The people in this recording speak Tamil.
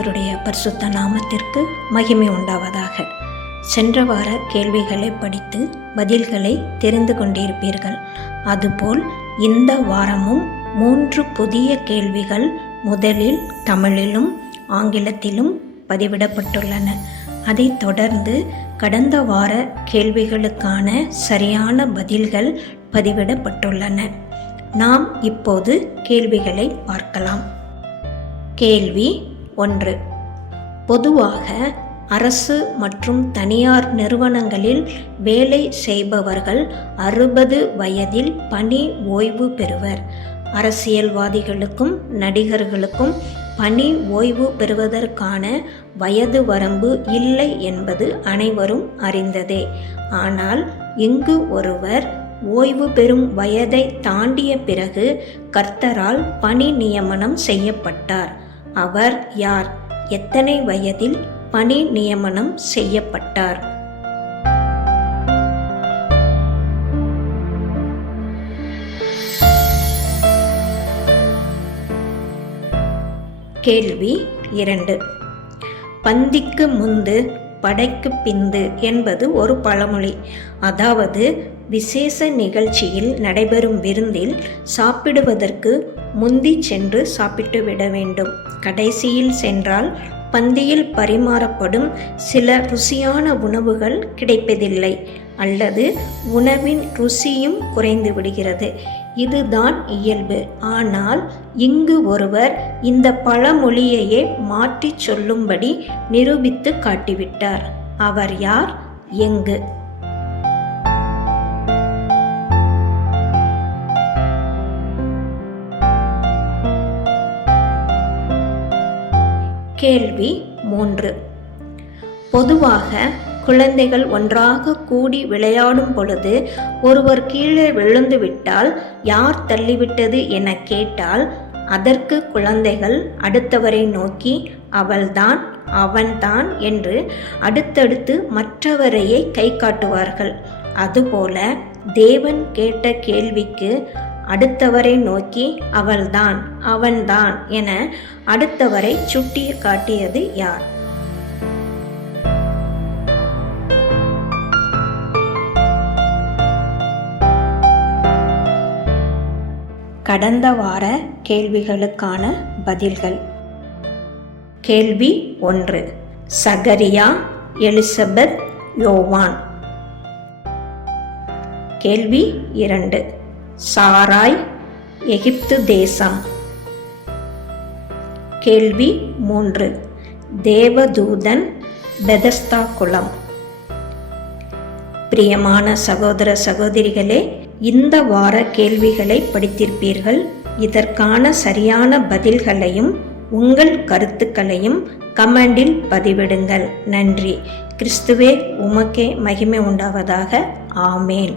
கர்த்தருடைய பரிசுத்த நாமத்திற்கு மகிமை உண்டாவதாக. சென்ற வார கேள்விகளை படித்து பதில்களை தெரிந்து கொண்டிருப்பீர்கள். அதுபோல் இந்த வாரமும் 3 புதிய கேள்விகள் முதலில் தமிழிலும் ஆங்கிலத்திலும் பதிவிடப்பட்டுள்ளன. அதைத் தொடர்ந்து கடந்த வார கேள்விகளுக்கான சரியான பதில்கள் பதிவிடப்பட்டுள்ளன. நாம் இப்போது கேள்விகளை பார்க்கலாம். கேள்வி 1. பொதுவாக அரசு மற்றும் தனியார் நிறுவனங்களில் வேலை செய்பவர்கள் 60 வயதில் பணி ஓய்வு பெறுவர். அரசியல்வாதிகளுக்கும் நடிகர்களுக்கும் பணி ஓய்வு பெறுவதற்கான வயது வரம்பு இல்லை என்பது அனைவரும் அறிந்ததே. ஆனால் இங்கு ஒருவர் ஓய்வு பெறும் வயதை தாண்டிய பிறகு கர்த்தரால் பணி நியமனம் செய்யப்பட்டார். அவர் யார்? எத்தனை வயதில் பணி நியமனம் செய்யப்பட்டார்? கேள்வி 2. பந்திக்கு முந்து படைக்கு பிந்து என்பது ஒரு பழமொழி. அதாவது விசேஷ நிகழ்ச்சியில் நடைபெறும் விருந்தில் சாப்பிடுவதற்கு முந்தி சென்று சாப்பிட்டு விட வேண்டும். கடைசியில் சென்றால் பந்தியில் பரிமாறப்படும் சில ருசியான உணவுகள் கிடைப்பதில்லை அல்லது உணவின் ருசியும் குறைந்து விடுகிறது. இதுதான் இயல்பு. ஆனால் இங்கு ஒருவர் இந்த பழமொழியையே மாற்றி சொல்லும்படி நிரூபித்து காட்டிவிட்டார். அவர் யார்? எங்கு? கேள்வி 3. பொதுவாக குழந்தைகள் ஒன்றாக கூடி விளையாடும் பொழுது ஒருவர் கீழே விழுந்து விட்டால் யார் தள்ளிவிட்டது என கேட்டால் அதற்கு குழந்தைகள் அடுத்தவரை நோக்கி அவள்தான், அவன்தான் என்று அடுத்தடுத்து மற்றவரையே கை காட்டுவார்கள். அதுபோல தேவன் கேட்ட கேள்விக்கு அடுத்தவரை நோக்கி அவள்தான், அவன்தான் என அடுத்தவரை சுட்டி காட்டியது யார்? கடந்த வார கேள்விகளுக்கான பதில்கள். கேள்வி 1. சகரியா, எலிசபெத், யோவான். கேள்வி 2. சாராய், எகிப்து தேசம். கேள்வி 3. தேவதூதன், பெதஸ்தா குளம். பிரியமான சகோதர சகோதரிகளே, இந்த வார கேள்விகளை படித்திருப்பீர்கள். இதற்கான சரியான பதில்களையும் உங்கள் கருத்துக்களையும் கமெண்டில் பதிவிடுங்கள். நன்றி. கிறிஸ்துவே உமக்கே மகிமை உண்டாவதாக. ஆமேன்.